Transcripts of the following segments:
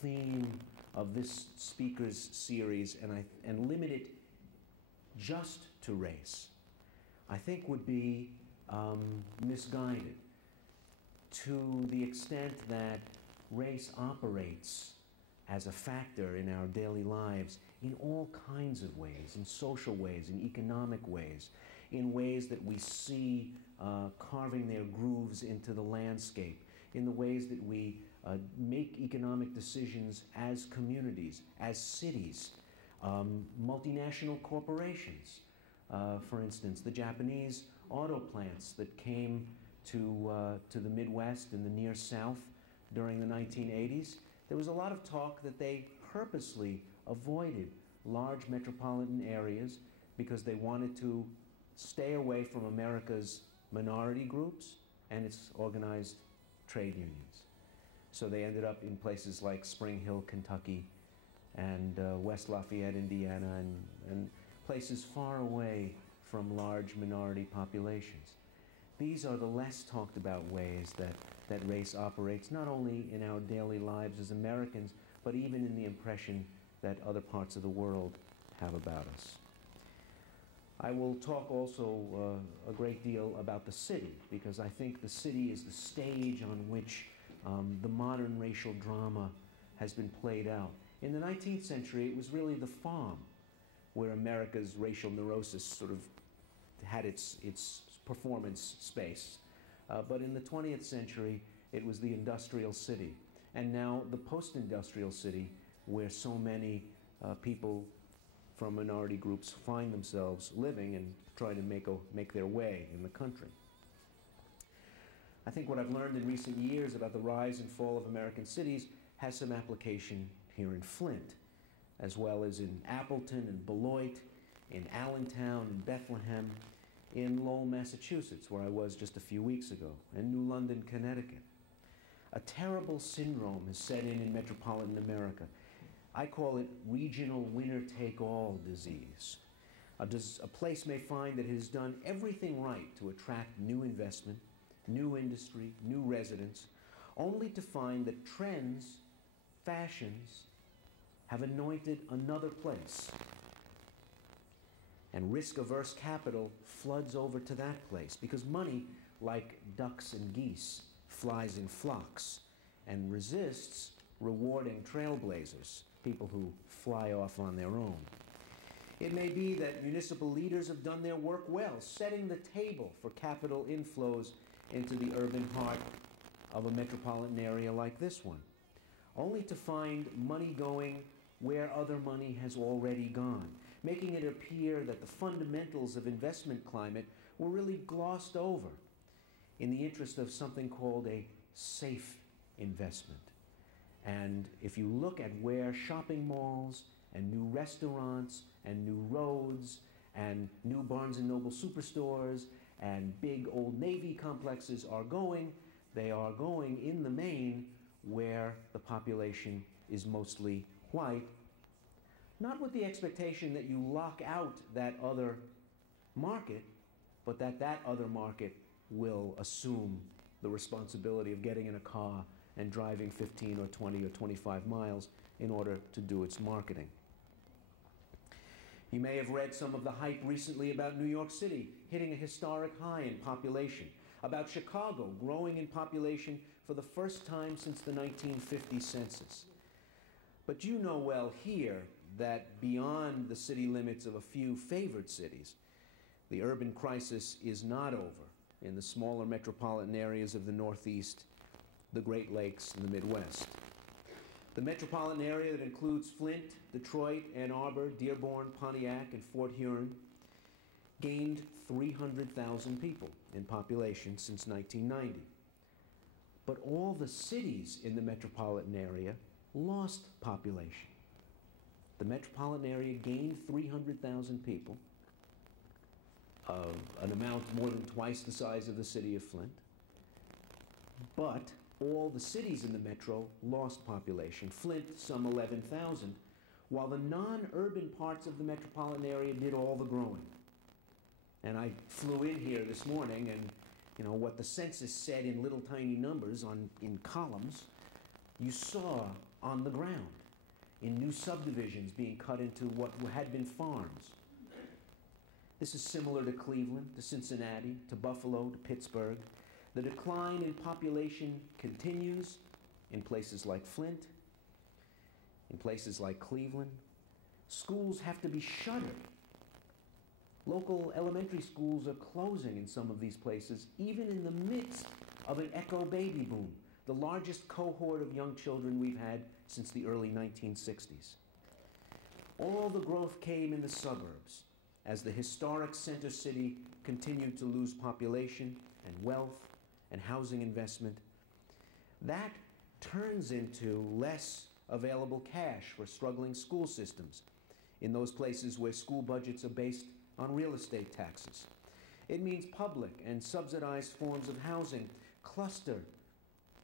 theme of this speaker's series and limit it just to race, I think would be misguided, to the extent that race operates as a factor in our daily lives in all kinds of ways, in social ways, in economic ways, in ways that we see carving their grooves into the landscape, in the ways that we make economic decisions as communities, as cities, multinational corporations. For instance, the Japanese auto plants that came to the Midwest and the Near South during the 1980s, there was a lot of talk that they purposely avoided large metropolitan areas because they wanted to stay away from America's minority groups and its organized trade unions. So they ended up in places like Spring Hill, Kentucky, and West Lafayette, Indiana, and places far away from large minority populations. These are the less talked about ways that race operates, not only in our daily lives as Americans, but even in the impression that other parts of the world have about us. I will talk also a great deal about the city, because I think the city is the stage on which the modern racial drama has been played out. In the 19th century, it was really the farm where America's racial neurosis sort of had its performance space. But in the 20th century, it was the industrial city. And now the post-industrial city, where so many people from minority groups find themselves living and try to make their way in the country. I think what I've learned in recent years about the rise and fall of American cities has some application here in Flint, as well as in Appleton and Beloit, in Allentown and Bethlehem, in Lowell, Massachusetts, where I was just a few weeks ago, and New London, Connecticut. A terrible syndrome has set in metropolitan America. I call it regional winner-take-all disease. A place may find that it has done everything right to attract new investment, new industry, new residents, only to find that trends, fashions, have anointed another place. And risk-averse capital floods over to that place because money, like ducks and geese, flies in flocks and resists rewarding trailblazers, people who fly off on their own. It may be that municipal leaders have done their work well, setting the table for capital inflows into the urban heart of a metropolitan area like this one, only to find money going where other money has already gone, making it appear that the fundamentals of investment climate were really glossed over in the interest of something called a safe investment. And if you look at where shopping malls and new restaurants and new roads and new Barnes & Noble superstores and big Old Navy complexes are going, they are going in the main where the population is mostly white, not with the expectation that you lock out that other market, but that other market will assume the responsibility of getting in a car and driving 15 or 20 or 25 miles in order to do its marketing. You may have read some of the hype recently about New York City hitting a historic high in population, about Chicago growing in population for the first time since the 1950 census. But you know well here that beyond the city limits of a few favored cities, the urban crisis is not over in the smaller metropolitan areas of the Northeast, the Great Lakes, and the Midwest. The metropolitan area that includes Flint, Detroit, Ann Arbor, Dearborn, Pontiac, and Fort Huron gained 300,000 people in population since 1990. But all the cities in the metropolitan area lost population. The metropolitan area gained 300,000 people, an amount more than twice the size of the city of Flint. But all the cities in the metro lost population. Flint, some 11,000, while the non-urban parts of the metropolitan area did all the growing. And I flew in here this morning, and you know what the census said in little tiny numbers in columns, you saw on the ground, in new subdivisions being cut into what had been farms. This is similar to Cleveland, to Cincinnati, to Buffalo, to Pittsburgh. The decline in population continues in places like Flint, in places like Cleveland. Schools have to be shuttered. Local elementary schools are closing in some of these places, even in the midst of an echo baby boom, the largest cohort of young children we've had since the early 1960s. All the growth came in the suburbs as the historic center city continued to lose population and wealth and housing investment. That turns into less available cash for struggling school systems in those places where school budgets are based on real estate taxes. It means public and subsidized forms of housing cluster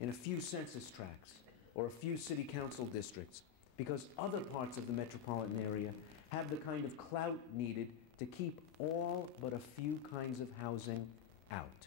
in a few census tracts or a few city council districts because other parts of the metropolitan area have the kind of clout needed to keep all but a few kinds of housing out.